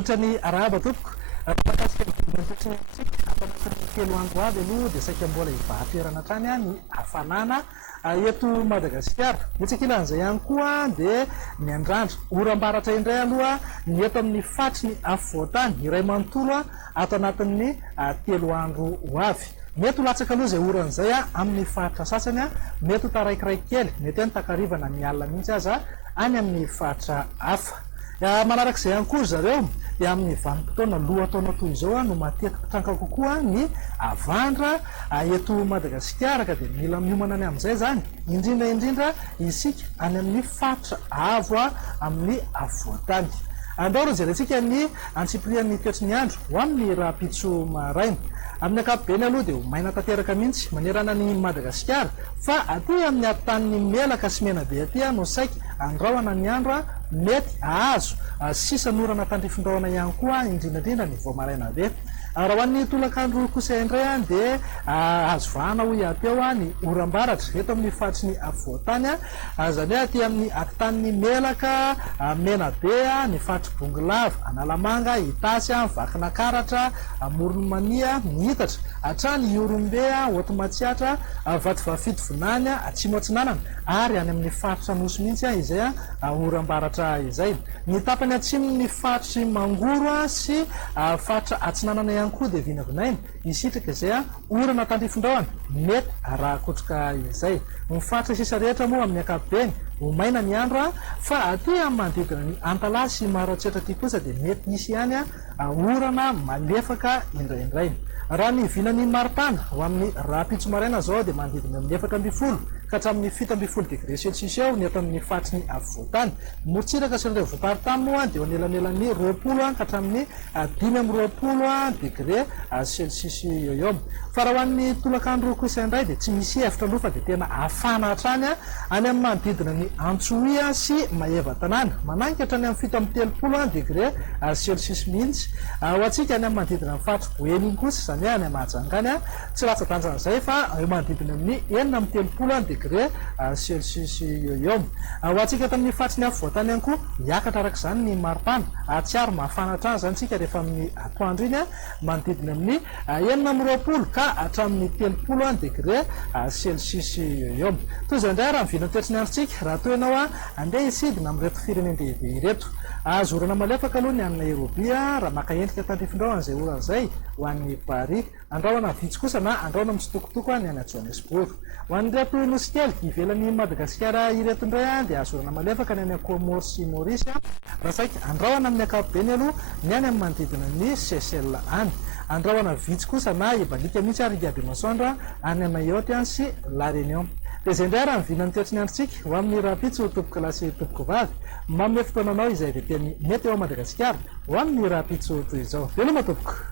ohatra ny arahaba tompoko mahakasika ny anatin'ny telo andro avy aloha dia saika mbola hivahatoerana hatrany ny hafanana eto Madagasikara. Betsaka ilan'izay ihany koa dia ny andrandro oram-baratra indray aloha ny eto amin'ny fatry ny afovoantany iray manontolo ato anatin'ny telo andro ho avy. Mety ho latsaka aloha izay oran'izay amin'ny faritra sasany mety ho taraikiraiky kely, mety hoe takarivana ny alina mihitsy aza any amin'ny faritra hafa. Manarak'izay ihany koa zareo dia amin'ny vanim-potoana lohataona toy izao no matetika tranka kokoa ny avandra eto Madagasikara, ka dia mila miomana any amin'izay zany indrindra isika any amin'ny faritra avo amin'ny afovoantany. Andao jerentsika ny antsiplian'ny toetry ny andro ho amin'ny rahampitso maraina. Amin'ny ankapobeny aloha dia ho maina tanteraka mihitsy manerana ny Madagasikara, fa aty amin'ny atan'ny melaka sy mena be aty no saika andrahoana ny andro mety ahazo sisa norana tandrifindraona ihany koa indrindrandrindra ny vao maraina be. Raha ho an'ny tolakandro kosa indray dia azo vahana ho iaby eo ny oram-baratra eto amin'ny faritry ny afovoantany, zany hoe aty amin'ny atan'ny melaka mena be ny faritry Bongolava, Analamanga, Itasy, Vakinakaratra, Moronmania, Mitatra, hatrany Iorombe, Hotomatsiatra, Vatovafito Vinany, Atsimo Atsinanana ary any amin'ny faritra Nosy mihitsy izay oram-baratra izay. Ny tapany atsimo ny faritry Mangoro sy faritra Atsinanana ihany koa dia vinavinaina isitraka izay orana tandrifindraona mety rahakotroka izay. Ny faritra sisa rehetra moa amin'ny ankapobeny ho maina ny andro fa aty amin'ny manodidina ny Antala sy Maroantsetra aty kosa dia mety isy ihany orana malefaka indraindray. Raha ny vinany maripana ho amin'ny rahampitso maraina zao dia manodidina amin'ny 4 ka hatramin'ny 7 degré celsius eo ny eto amin'ny faritry ny afovoantany. Morotsiraka sy ireo voaparitany moa dia anelanelany 20 ka hatramin'ny 5 degré celsius eo. Fa raha ho an'ny tolakandro kosa indray dia tsy misy efitra aloha fa dia tena afana hatrany any amin'ny manodidina ny Antsohia sy Maheva tanàna, mananika hatrany amin'ny 17 degré celsius mihitsy. Ho antsika any amin'ny manodidina ny faritry Boeny kosa zany any Mahajangany tsy latsa-danja fa eo manodidina amin'ny 30 degré celsius eo. Ho antsika eto amin'ny faritry ny afovoantany ihany koa hiakatra araka izany ny maripana, tsy ary mafana hatrany zany tsika rehefa amin'ny atoandro iny manodidina amin'ny 20 ka hatramin'ny 30 degré celsius eo. Toy izay indray raha mivina toetry ny androntsika raha toa ianao andeha hisidina amin'ireto firenendehibe ireto. Azo orana malefaka aloha ny any Nairobi raha maka endrika tandrifindraona izay oran'izay ho an'ny Paris, andrahoana vitsy kosa na andrahoana mitsitokotoko ny any Johannesburg. Ho an'ireto nosy kely ivelan'ny Madagasikara ireto indray dia azo orana malefaka ny any Comores sy Maurice raha saika andrahoana amin'ny ankapobeny aloha ny any amin'ny manodidina ny Seychelles any. Andrahoana vitsy kosa na ebalika mihitsy ary Rivière du Massandre any Mayotte sy La Réunion. Dia izay indray raha mivinany toetry ny androntsika ho amin'ny rahampitso tompoko lahy sy tompoko vavy manome fotoananao izay veteny mety eo Madagasikara ho amin'ny rahampitso toy izao. Veloma tompoko.